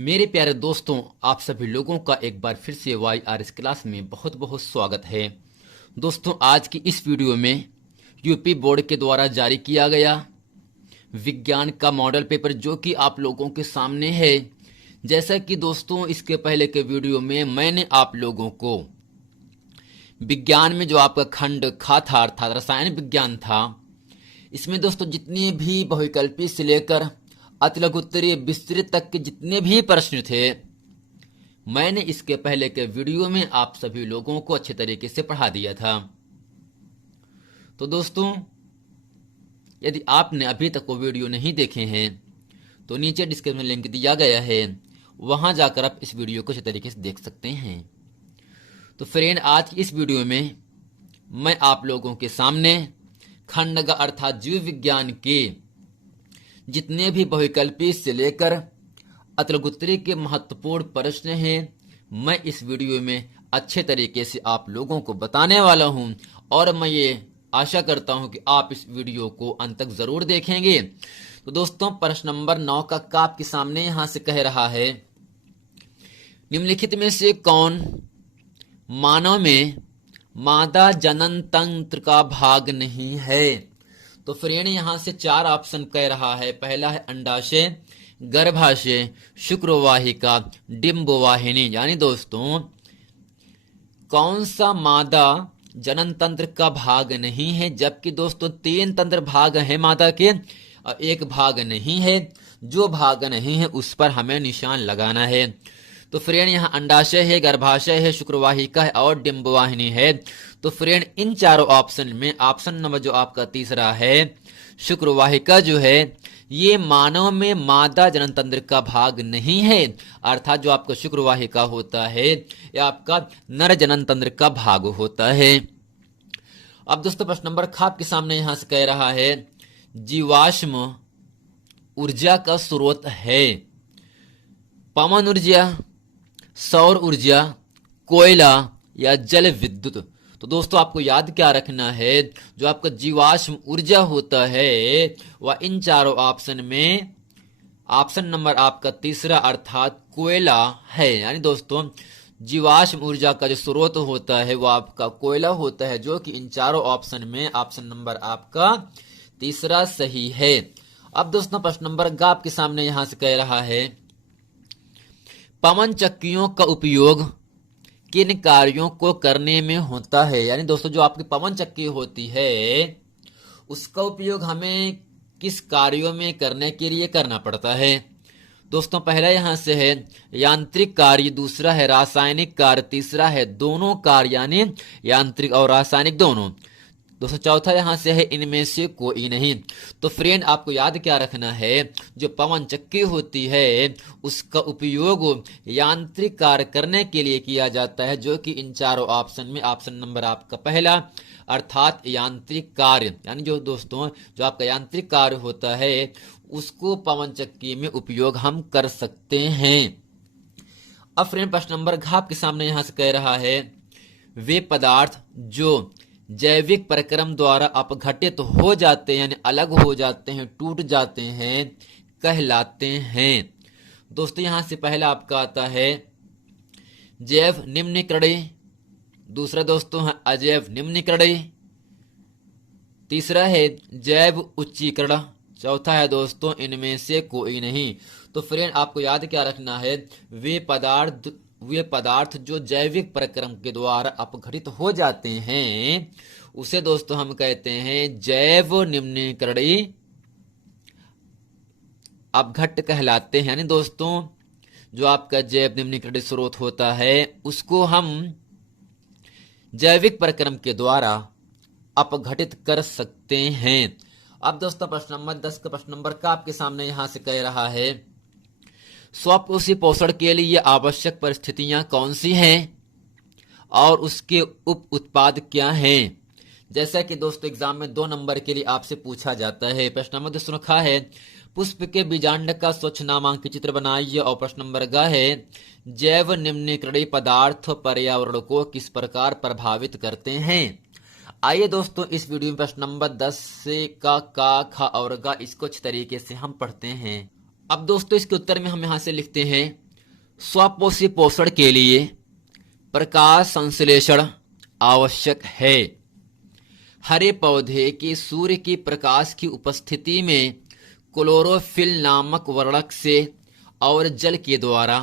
मेरे प्यारे दोस्तों, आप सभी लोगों का एक बार फिर से YRS क्लास में बहुत बहुत स्वागत है। दोस्तों, आज की इस वीडियो में यूपी बोर्ड के द्वारा जारी किया गया विज्ञान का मॉडल पेपर जो कि आप लोगों के सामने है। जैसा कि दोस्तों इसके पहले के वीडियो में मैंने आप लोगों को विज्ञान में जो आपका खंड खा था अर्थात रसायन विज्ञान था, इसमें दोस्तों जितने भी बहुविकल्पी से लेकर अति लघुत्तरीय विस्तृत तक के जितने भी प्रश्न थे, मैंने इसके पहले के वीडियो में आप सभी लोगों को अच्छे तरीके से पढ़ा दिया था। तो दोस्तों, यदि आपने अभी तक वो वीडियो नहीं देखे हैं तो नीचे डिस्क्रिप्शन लिंक दिया गया है, वहां जाकर आप इस वीडियो को अच्छे तरीके से देख सकते हैं। तो फ्रेंड, आज की इस वीडियो में मैं आप लोगों के सामने खंड का अर्थात जीव विज्ञान के जितने भी बहुविकल्पी से लेकर अतिलघुत्तरी के महत्वपूर्ण प्रश्न हैं, मैं इस वीडियो में अच्छे तरीके से आप लोगों को बताने वाला हूं और मैं ये आशा करता हूं कि आप इस वीडियो को अंत तक जरूर देखेंगे। तो दोस्तों, प्रश्न नंबर 9 का आपके सामने यहां से कह रहा है, निम्नलिखित में से कौन मानव में मादा जनन तंत्र का भाग नहीं है? तो फ्रेंड, यहां से 4 ऑप्शन कह रहा है। पहला है अंडाशय, गर्भाशय, शुक्रवाहिका, डिंबवाहिनी। यानी दोस्तों, कौन सा मादा जनन तंत्र का भाग नहीं है? जबकि दोस्तों 3 तंत्र भाग है मादा के और 1 भाग नहीं है। जो भाग नहीं है उस पर हमें निशान लगाना है। तो फ्रेंड, यहाँ अंडाशय है, गर्भाशय है, शुक्रवाहिका है और डिंबवाहिनी है। तो फ्रेंड, इन चारों ऑप्शन में ऑप्शन नंबर जो आपका तीसरा है, शुक्रवाहिका जो है, ये मानव में मादा जनन तंत्र का भाग नहीं है। अर्थात जो आपका शुक्रवाहिका होता है यह आपका नर जनन तंत्र का भाग होता है। अब दोस्तों, प्रश्न नंबर ख आपके सामने यहां से कह रहा है, जीवाश्म ऊर्जा का स्रोत है पवन ऊर्जा, सौर ऊर्जा, कोयला या जल विद्युत। तो दोस्तों, आपको याद क्या रखना है, जो आपका जीवाश्म ऊर्जा होता है वह इन चारों ऑप्शन में ऑप्शन नंबर आपका तीसरा अर्थात कोयला है। यानी दोस्तों, जीवाश्म ऊर्जा का जो स्रोत होता है वो आपका कोयला होता है, जो कि इन चारों ऑप्शन में ऑप्शन नंबर आपका तीसरा सही है। अब दोस्तों, प्रश्न नंबर ग आपके सामने यहां से कह रहा है, पवन चक्कियों का उपयोग किन कार्यों को करने में होता है? यानी दोस्तों, जो आपकी पवन चक्की होती है उसका उपयोग हमें किस कार्यों में करने के लिए करना पड़ता है? दोस्तों, पहला यहां से है यांत्रिक कार्य, दूसरा है रासायनिक कार्य, तीसरा है दोनों कार्य यानी यांत्रिक और रासायनिक दोनों। दोस्तों, चौथा यहां से है इनमें से कोई नहीं। तो फ्रेंड, आपको याद क्या रखना है, जो पवन चक्की होती है उसका उपयोग यांत्रिक कार्य करने के लिए किया जाता है, जो कि इन चारों ऑप्शन में ऑप्शन नंबर आपका पहला अर्थात यांत्रिक कार्य। यानी जो दोस्तों, जो आपका यांत्रिक कार्य होता है उसको पवन चक्की में उपयोग हम कर सकते हैं। अब फ्रेंड, प्रश्न नंबर घ आपके सामने यहां से कह रहा है, वे पदार्थ जो जैविक प्रक्रम द्वारा अपघटित हो जाते हैं यानी अलग हो जाते हैं, टूट जाते हैं, कहलाते हैं। दोस्तों, यहां से पहला आपका आता है जैव निम्नीकरणीय, दूसरा दोस्तों है अजैव निम्नीकरणीय, तीसरा है जैव उच्चीकरण, चौथा है दोस्तों इनमें से कोई नहीं। तो फ्रेंड, आपको याद क्या रखना है, वे पदार्थ जो जैविक प्रक्रम के द्वारा अपघटित हो जाते हैं उसे दोस्तों हम कहते हैं जैव निम्नीकरणीय अपघट्य कहलाते हैं। यानी दोस्तों, जो आपका जैव निम्नीकरणीय स्रोत होता है उसको हम जैविक प्रक्रम के द्वारा अपघटित कर सकते हैं। अब दोस्तों, प्रश्न नंबर 10 का प्रश्न नंबर का आपके सामने यहां से कह रहा है, स्वपोषी पोषण के लिए आवश्यक परिस्थितियां कौन सी हैं और उसके उप उत्पाद क्या हैं? जैसा कि दोस्तों एग्जाम में 2 नंबर के लिए आपसे पूछा जाता है। प्रश्न नंबर दोस्तों रखा है, पुष्प के बीजांड का स्वच्छ नामांकित चित्र बनाइए। और प्रश्न नंबर ग है, जैव निम्नीकरणीय पदार्थ पर्यावरण को किस प्रकार प्रभावित करते हैं? आइए दोस्तों, इस वीडियो में प्रश्न नंबर 10 से का ख और गा इसको अच्छे तरीके से हम पढ़ते हैं। अब दोस्तों, इसके उत्तर में हम यहां से लिखते हैं, स्वपोषी पोषण के लिए प्रकाश संश्लेषण आवश्यक है। हरे पौधे के सूर्य की प्रकाश की उपस्थिति में क्लोरोफिल नामक वर्णक से और जल के द्वारा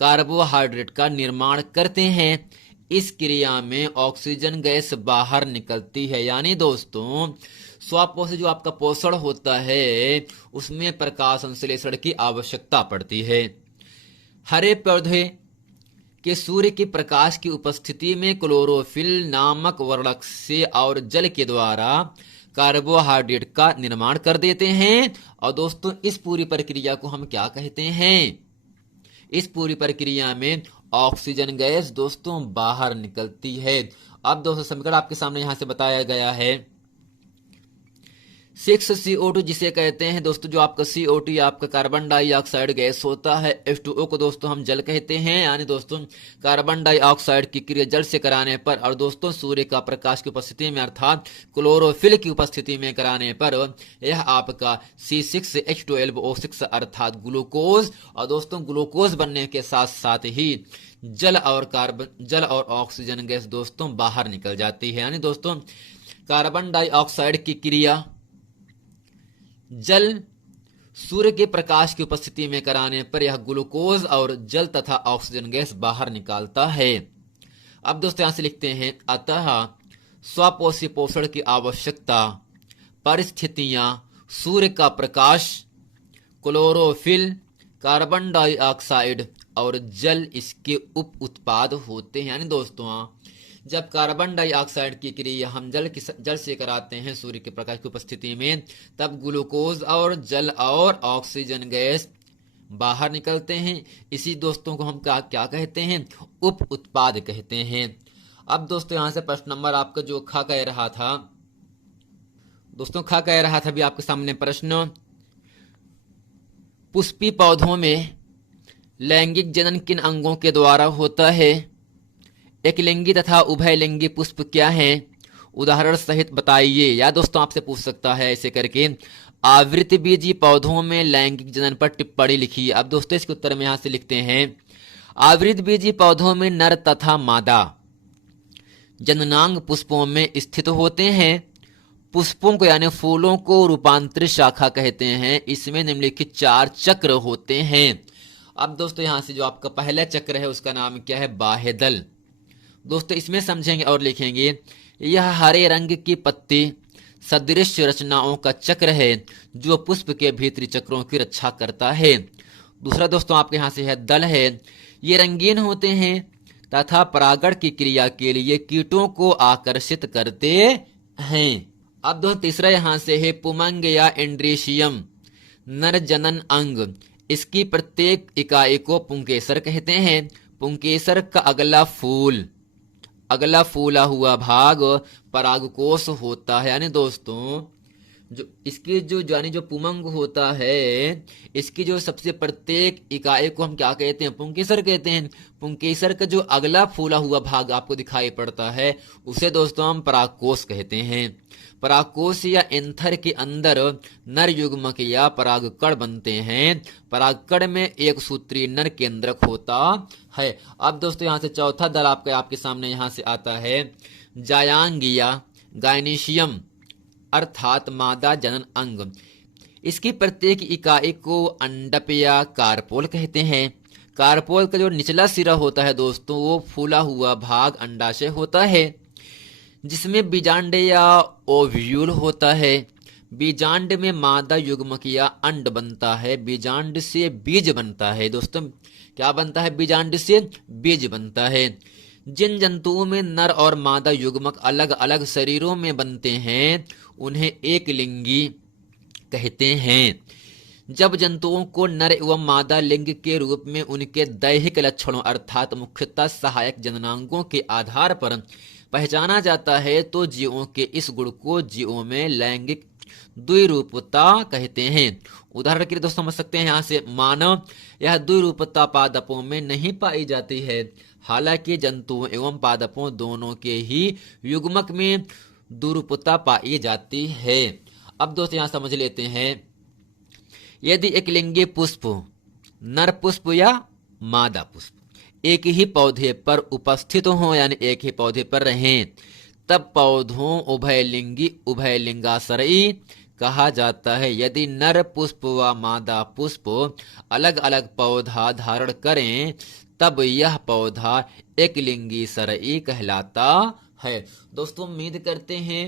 कार्बोहाइड्रेट का निर्माण करते हैं। इस क्रिया में ऑक्सीजन गैस बाहर निकलती है। यानी दोस्तों स्वपोषी जो आपका पोषण होता है उसमें प्रकाश संश्लेषण की आवश्यकता पड़ती है। हरे पौधे के सूर्य के प्रकाश की उपस्थिति में क्लोरोफिल नामक वर्णक से और जल के द्वारा कार्बोहाइड्रेट का निर्माण कर देते हैं। और दोस्तों इस पूरी प्रक्रिया को हम क्या कहते हैं? इस पूरी प्रक्रिया में ऑक्सीजन गैस दोस्तों बाहर निकलती है। अब दोस्तों समीकरण आपके सामने यहां से बताया गया है 6CO2 जिसे कहते हैं दोस्तों जो आपका CO2 आपका कार्बन डाइऑक्साइड गैस होता है। H2O को दोस्तों हम जल कहते हैं। यानी दोस्तों कार्बन डाइऑक्साइड की क्रिया जल से कराने पर और दोस्तों सूर्य का प्रकाश की उपस्थिति में अर्थात क्लोरोफिल की उपस्थिति में कराने पर यह आपका C6H12O6 अर्थात ग्लूकोज और दोस्तों ग्लूकोज बनने के साथ साथ ही जल और ऑक्सीजन गैस दोस्तों बाहर निकल जाती है। यानी दोस्तों कार्बन डाइऑक्साइड की क्रिया जल सूर्य के प्रकाश की उपस्थिति में कराने पर यह ग्लूकोज और जल तथा ऑक्सीजन गैस बाहर निकालता है। अब दोस्तों यहां से लिखते हैं अतः स्वपोषी पोषण की आवश्यकता परिस्थितियां सूर्य का प्रकाश क्लोरोफिल कार्बन डाइऑक्साइड और जल इसके उप उत्पाद होते हैं। यानी दोस्तों जब कार्बन डाइऑक्साइड की क्रिया हम जल से कराते हैं सूर्य के प्रकाश की उपस्थिति में तब ग्लूकोज और जल और ऑक्सीजन गैस बाहर निकलते हैं। इसी दोस्तों को हम क्या कहते हैं? उप उत्पाद कहते हैं। अब दोस्तों यहां से प्रश्न नंबर आपका जो खा कह रहा था दोस्तों खा कह रहा था भी आपके सामने प्रश्न पुष्पी पौधों में लैंगिक जनन किन अंगों के द्वारा होता है? एकलिंगी तथा उभयलिंगी पुष्प क्या हैं? उदाहरण सहित बताइए। या दोस्तों आपसे पूछ सकता है ऐसे करके आवृतबीजी पौधों में लैंगिक जनन पर टिप्पणी लिखिए। अब दोस्तों इसके उत्तर में यहां से लिखते हैं आवृतबीजी पौधों में नर तथा मादा जननांग पुष्पों में स्थित होते हैं। पुष्पों को यानी फूलों को रूपांतरित शाखा कहते हैं। इसमें निम्नलिखित 4 चक्र होते हैं। अब दोस्तों यहां से जो आपका पहला चक्र है उसका नाम क्या है? बाह्यदल। दोस्तों इसमें समझेंगे और लिखेंगे यह हरे रंग की पत्ती सदृश रचनाओं का चक्र है जो पुष्प के भीतरी चक्रों की रक्षा करता है। दूसरा दोस्तों आपके यहां से है दल है। ये रंगीन होते हैं तथा परागण की क्रिया के लिए कीटों को आकर्षित करते हैं। अब दोस्तों तीसरा यहां से है पुमंग या एंड्रीशियम नर जनन अंग। इसकी प्रत्येक इकाई को पुंकेसर कहते हैं। पुंकेसर का अगला फूला हुआ भाग परागकोश होता है। यानी दोस्तों जो इसकी जो पुमंग होता है इसकी जो सबसे प्रत्येक इकाई को हम क्या कहते हैं? पुंकेसर कहते हैं। पुंकेसर का जो अगला फूला हुआ भाग आपको दिखाई पड़ता है उसे दोस्तों हम परागकोश कहते हैं। परागकोश या एंथर के अंदर नर युग्मक या परागकण बनते हैं। परागकण में एक सूत्री नर केंद्रक होता है। अब दोस्तों यहां से चौथा दल आपके सामने यहां से आता है जायांगिया गायनीशियम अर्थात मादा जनन अंग। इसकी प्रत्येक इकाई को अंडप या कार्पोल कहते हैं। कार्पोल का जो निचला सिरा होता है दोस्तों वो फूला हुआ भाग अंडाशय होता है जिसमें बीजांड या ओव्यूल होता है। बीजांड में मादा युग्मक या अंड बनता है। बीजांड से बीज बनता है। दोस्तों क्या बनता है? बीजांड से बीज बनता है। जिन जंतुओं में नर और मादा युग्मक अलग अलग शरीरों में बनते हैं उन्हें एक लिंगी कहते हैं। जब जंतुओं को नर एवं मादा लिंग के रूप में उनके दैहिक लक्षणों अर्थात मुख्यतः सहायक जननांगों के आधार पर पहचाना जाता है तो जीवों के इस गुण को जीवों में लैंगिक द्विरूपता कहते हैं। उदाहरण के लिए दोस्तों समझ सकते हैं यहाँ से मानव यह द्विरूपता पादपों में नहीं पाई जाती है। हालांकि जंतुओं एवं पादपों दोनों के ही युग्मक में द्विरूपता पाई जाती है। अब दोस्तों यहाँ समझ लेते हैं यदि एक लिंगी पुष्प नर पुष्प या मादा पुष्प एक ही पौधे पर उपस्थित हों यानी एक ही पौधे पर रहें तब पौधों उभयलिंगी उभयलिंगाश्रयी कहा जाता है। यदि नर पुष्प व मादा पुष्प अलग अलग पौधा धारण करें तब यह पौधा एकलिंगी सरई कहलाता है। दोस्तों उम्मीद करते हैं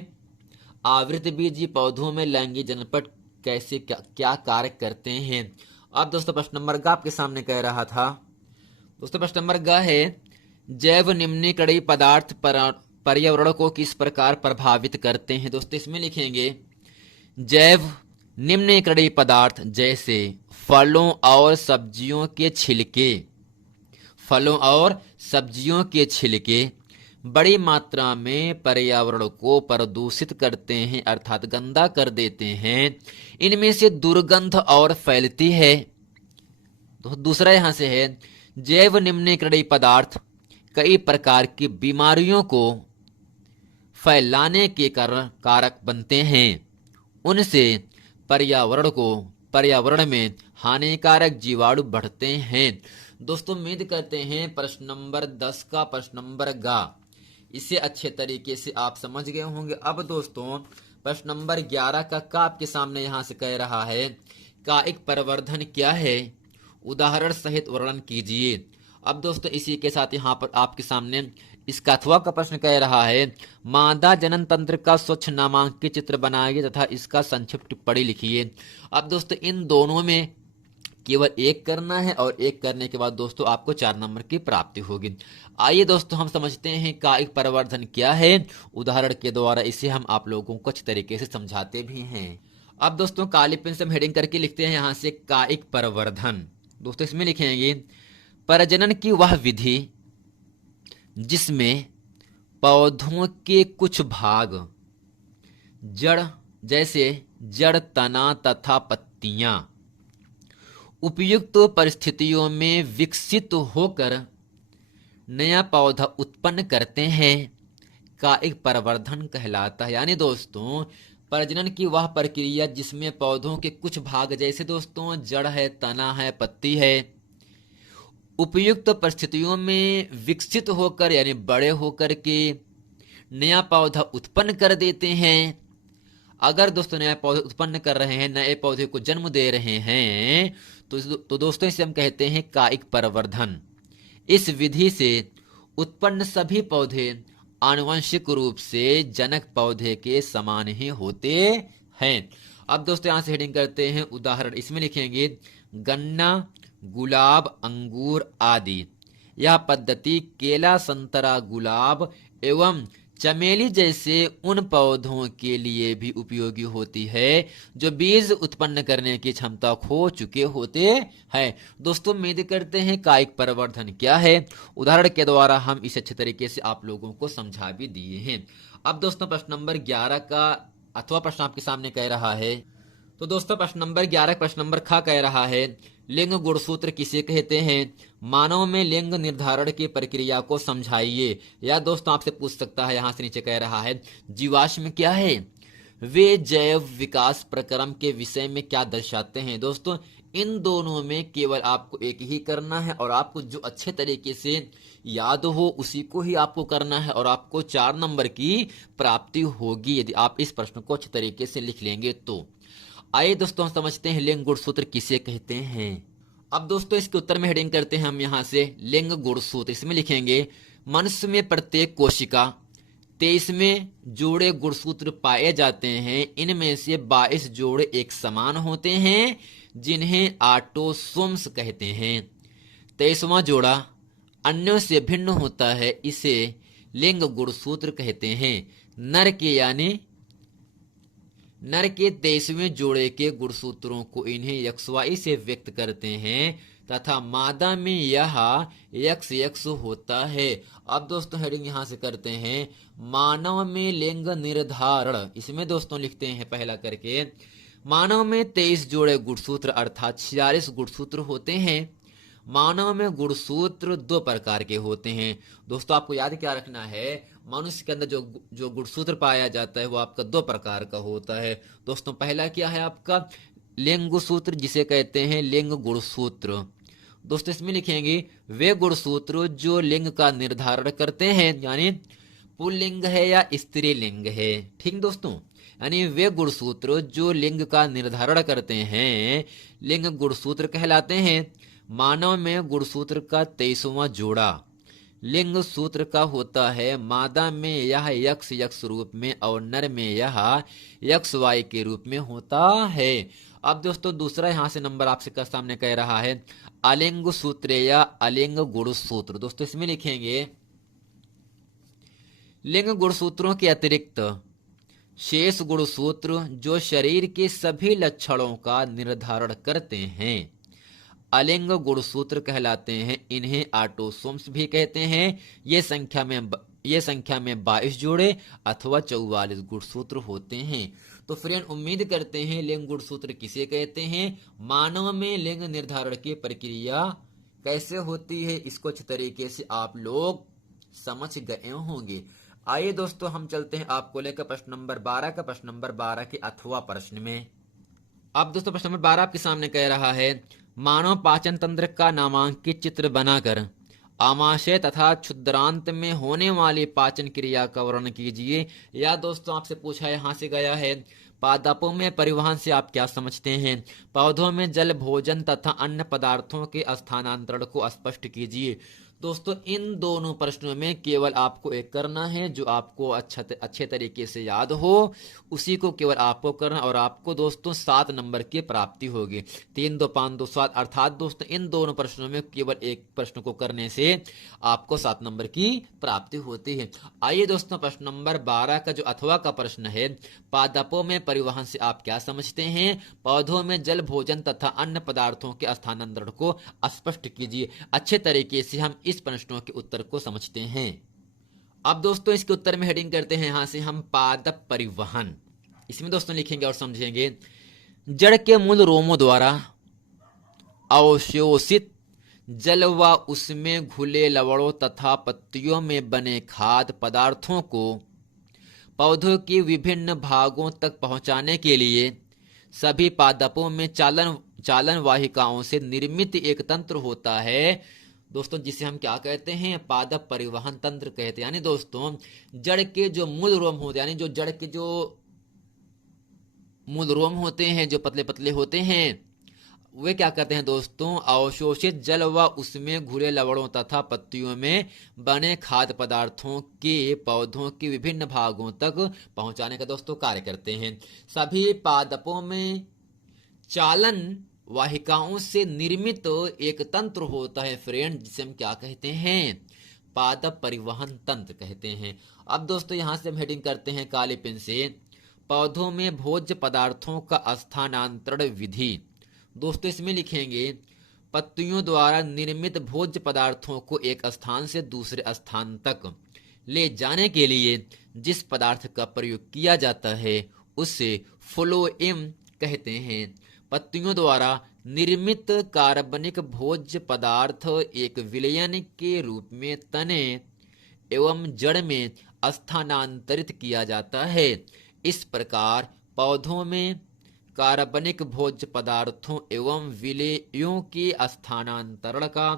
आवृतबीजी पौधों में लैंगिक जननपट कैसे क्या कार्य करते हैं। अब दोस्तों प्रश्न नंबर ग आपके सामने कह रहा था। दोस्तों प्रश्न नंबर ग है जैव निम्नीकरणीय पदार्थ पर्यावरण को किस प्रकार प्रभावित करते हैं। दोस्तों इसमें लिखेंगे जैव निम्नीकरणीय पदार्थ जैसे फलों और सब्जियों के छिलके, फलों और सब्जियों के छिलके बड़ी मात्रा में पर्यावरण को प्रदूषित करते हैं अर्थात गंदा कर देते हैं। इनमें से दुर्गंध और फैलती है। तो दूसरा यहां से है जैव निम्नीकरणीय पदार्थ कई प्रकार की बीमारियों को फैलाने के कारक बनते हैं। उनसे पर्यावरण में हानिकारक जीवाणु बढ़ते हैं। दोस्तों उम्मीद करते हैं प्रश्न नंबर 10 का प्रश्न नंबर गा इसे अच्छे तरीके से आप समझ गए होंगे। अब दोस्तों प्रश्न नंबर 11 का आपके सामने यहां से कह रहा है कायिक प्रवर्धन क्या है, उदाहरण सहित वर्णन कीजिए। अब दोस्तों इसी के साथ यहाँ पर आपके सामने इसका अथवा का प्रश्न कह रहा है मादा जनन तंत्र का स्वच्छ नामांकित चित्र बनाइए तथा इसका संक्षिप्त टिप्पणी लिखिए। अब दोस्तों इन दोनों में केवल एक करना है और एक करने के बाद दोस्तों आपको 4 नंबर की प्राप्ति होगी। आइए दोस्तों हम समझते हैं कायिक प्रवर्धन क्या है, उदाहरण के द्वारा इसे हम आप लोगों को अच्छे तरीके से समझाते भी हैं। अब दोस्तों काली पेन से हम हेडिंग करके लिखते हैं यहां से कायिक प्रवर्धन। दोस्तों इसमें लिखेंगे प्रजनन की वह विधि जिसमें पौधों के कुछ भाग जड़ जैसे जड़, तना तथा पत्तियां उपयुक्त परिस्थितियों में विकसित होकर नया पौधा उत्पन्न करते हैं कायिक प्रवर्धन कहलाता है। यानी दोस्तों प्रजनन की वह प्रक्रिया जिसमें पौधों के कुछ भाग जैसे दोस्तों जड़ है, तना है, पत्ती है उपयुक्त परिस्थितियों में विकसित होकर यानी बड़े होकर के नया पौधा उत्पन्न कर देते हैं। अगर दोस्तों नया पौधे उत्पन्न कर रहे हैं, नए पौधे को जन्म दे रहे हैं तो दोस्तों इसे हम कहते हैं कायिक प्रवर्धन। इस विधि से उत्पन्न सभी पौधे आनुवंशिक रूप से जनक पौधे के समान ही होते हैं। अब दोस्तों यहां से हेडिंग करते हैं उदाहरण। इसमें लिखेंगे गन्ना, गुलाब, अंगूर आदि। यह पद्धति केला, संतरा, गुलाब एवं चमेली जैसे उन पौधों के लिए भी उपयोगी होती है जो बीज उत्पन्न करने की क्षमता खो चुके होते हैं। दोस्तों उम्मीद करते हैं कायिक प्रवर्धन क्या है, उदाहरण के द्वारा हम इसे अच्छे तरीके से आप लोगों को समझा भी दिए हैं। अब दोस्तों प्रश्न नंबर 11 का अथवा प्रश्न आपके सामने कह रहा है। तो दोस्तों प्रश्न नंबर 11 प्रश्न नंबर ख कह रहा है लिंग गुणसूत्र किसे कहते हैं, मानव में लिंग निर्धारण की प्रक्रिया को समझाइए। या दोस्तों आपसे पूछ सकता है यहां से नीचे कह रहा है जीवाश्म क्या है, वे जैव विकास प्रक्रम के विषय में क्या दर्शाते हैं। दोस्तों इन दोनों में केवल आपको एक ही करना है और आपको जो अच्छे तरीके से याद हो उसी को ही आपको करना है और आपको 4 नंबर की प्राप्ति होगी यदि आप इस प्रश्न को अच्छे तरीके से लिख लेंगे तो। आइए दोस्तों हम समझते हैं लिंग गुणसूत्र किसे कहते हैं। अब दोस्तों इसके उत्तर में हेडिंग करते हैं हम यहां से लिंग गुणसूत्र। इसमें लिखेंगे मनुष्य में प्रत्येक कोशिका 23वें जोड़े गुणसूत्र पाए जाते हैं। इनमें से 22 जोड़े एक समान होते हैं जिन्हें ऑटोसोम्स कहते हैं। 23वां जोड़ा अन्यों से भिन्न होता है, इसे लिंग गुणसूत्र कहते हैं। नर के 23वें जोड़े के गुणसूत्रों को इन्हें XY से व्यक्त करते हैं तथा मादा में यह XX होता है। अब दोस्तों हेडिंग यहां से करते हैं मानव में लिंग निर्धारण। इसमें दोस्तों लिखते हैं पहला करके मानव में 23 जोड़े गुणसूत्र अर्थात 46 गुणसूत्र होते हैं। मानव में गुणसूत्र 2 प्रकार के होते हैं। दोस्तों आपको याद क्या रखना है, मनुष्य के अंदर जो गुणसूत्र पाया जाता है वो आपका 2 प्रकार का होता है। दोस्तों पहला क्या है आपका लिंग सूत्र जिसे कहते हैं लिंग गुणसूत्र। दोस्तों इसमें लिखेंगे वे गुणसूत्र जो लिंग का निर्धारण करते हैं, यानी पुल्लिंग है या स्त्रीलिंग है। ठीक दोस्तों, यानी वे गुणसूत्र जो लिंग का निर्धारण करते हैं लिंग गुणसूत्र कहलाते हैं। मानव में गुणसूत्र का 23वां जोड़ा लिंग सूत्र का होता है। मादा में यह यक्ष यक्ष रूप में और नर में यह यक्ष वाई के रूप में होता है। अब दोस्तों दूसरा यहां से नंबर आपसे सामने कह रहा है अलिंग सूत्र या अलिंग गुणसूत्र। दोस्तों इसमें लिखेंगे लिंग गुणसूत्रों के अतिरिक्त शेष गुणसूत्र जो शरीर के सभी लक्षणों का निर्धारण करते हैं अलिंग गुणसूत्र कहलाते हैं। इन्हें ऑटोसोम्स भी कहते हैं। ये संख्या में 22 जोड़े अथवा 44 गुणसूत्र होते हैं। तो फ्रेंड उम्मीद करते हैं लिंग गुणसूत्र किसे कहते हैं, मानव में लिंग निर्धारण की प्रक्रिया कैसे होती है, इसको अच्छे तरीके से आप लोग समझ गए होंगे। आइए दोस्तों हम चलते हैं आपको लेकर प्रश्न नंबर 12 का, प्रश्न नंबर 12 के अथवा प्रश्न में। अब दोस्तों प्रश्न नंबर 12 आपके सामने कह रहा है मानव पाचन तंत्र का नामांकित चित्र बनाकर आमाशय तथा क्षुद्रांत में होने वाली पाचन क्रिया का वर्णन कीजिए। या दोस्तों आपसे पूछा है, यहां से गया है पादपों में परिवहन से आप क्या समझते हैं, पौधों में जल भोजन तथा अन्य पदार्थों के स्थानांतरण को स्पष्ट कीजिए। दोस्तों इन दोनों प्रश्नों में केवल आपको एक करना है, जो आपको अच्छे तरीके से याद हो उसी को केवल आपको करना, और आपको दोस्तों 7 नंबर की प्राप्ति होगी। 3 2 5 2 7, अर्थात दोस्तों इन दोनों प्रश्नों में केवल एक प्रश्न को करने से आपको 7 नंबर की प्राप्ति होती है। आइए दोस्तों प्रश्न नंबर 12 का जो अथवा का प्रश्न है, पादपों में परिवहन से आप क्या समझते हैं, पौधों में जल भोजन तथा अन्य पदार्थों के स्थानांतरण को स्पष्ट कीजिए। अच्छे तरीके से हम इस प्रश्नों के उत्तर को समझते हैं। अब दोस्तों इसके उत्तर में हेडिंग करते हैं यहां से हम पादप परिवहन। इसमें दोस्तों लिखेंगे और समझेंगे जड़ के मूल रोमों द्वारा अवशोषित जल व उसमें घुले लवणों तथा पत्तियों में बने खाद्य पदार्थों को पौधों के विभिन्न भागों तक पहुंचाने के लिए सभी पादपों में चालन वाहिकाओं से निर्मित एक तंत्र होता है दोस्तों, जिसे हम क्या कहते हैं, पादप परिवहन तंत्र कहते हैं। यानी दोस्तों जड़ के जो मूल रोम होते हैं, यानी जो जड़ के जो मूल रोम होते हैं जो पतले पतले होते हैं, वे क्या करते हैं दोस्तों, अवशोषित जल व उसमें घुले लवणों तथा पत्तियों में बने खाद्य पदार्थों के पौधों के विभिन्न भागों तक पहुंचाने का दोस्तों कार्य करते हैं। सभी पादपों में चालन वाहिकाओं से निर्मित एक तंत्र होता है फ्रेंड, जिसे हम क्या कहते हैं, पादप परिवहन तंत्र कहते हैं। अब दोस्तों यहां से हम हेडिंग करते हैं काले पेन से पौधों में भोज्य पदार्थों का स्थानांतरण विधि। दोस्तों इसमें लिखेंगे पत्तियों द्वारा निर्मित भोज्य पदार्थों को एक स्थान से दूसरे स्थान तक ले जाने के लिए जिस पदार्थ का प्रयोग किया जाता है उसे फ्लोएम कहते हैं। पत्तियों द्वारा निर्मित कार्बनिक भोज्य पदार्थ एक विलयन के रूप में तने एवं जड़ में स्थानांतरित किया जाता है। इस प्रकार पौधों में कार्बनिक भोज्य पदार्थों एवं विलेयों के स्थानांतरण का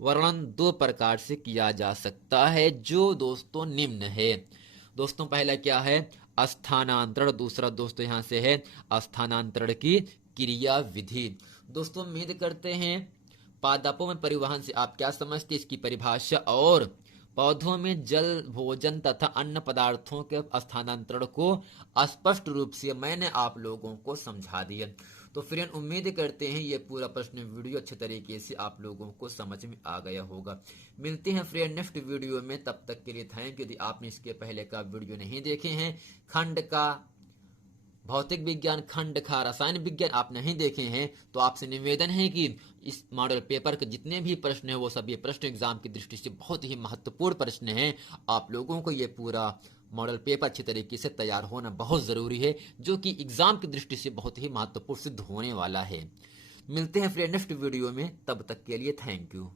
वर्णन 2 प्रकार से किया जा सकता है, जो दोस्तों निम्न है। दोस्तों पहला क्या है, स्थानांतरण, दूसरा दोस्तों यहां से है स्थानांतरण की क्रिया विधि। दोस्तों उम्मीद करते हैं पादपों में परिवहन से आप क्या समझते, इसकी परिभाषा और पौधों में जल भोजन तथा अन्य पदार्थों के स्थानांतरण को स्पष्ट रूप से मैंने आप लोगों को समझा दिया। तो फ्रेंड उम्मीद करते हैं ये पूरा प्रश्न वीडियो अच्छे तरीके से आप लोगों को समझ में आ गया होगा। मिलते हैं फ्रेंड नेक्स्ट वीडियो में, तब तक के लिए थैंक यू। यदि आपने इसके पहले का वीडियो नहीं देखे हैं, खंड का भौतिक विज्ञान, खंड का रसायन विज्ञान आप नहीं देखे हैं, तो आपसे निवेदन है कि इस मॉडल पेपर के जितने भी प्रश्न हैं वो सभी प्रश्न एग्जाम की दृष्टि से बहुत ही महत्वपूर्ण प्रश्न हैं। आप लोगों को ये पूरा मॉडल पेपर अच्छी तरीके से तैयार होना बहुत जरूरी है, जो कि एग्जाम की दृष्टि से बहुत ही महत्वपूर्ण सिद्ध होने वाला है। मिलते हैं फ्रेंड नेक्स्ट वीडियो में, तब तक के लिए थैंक यू।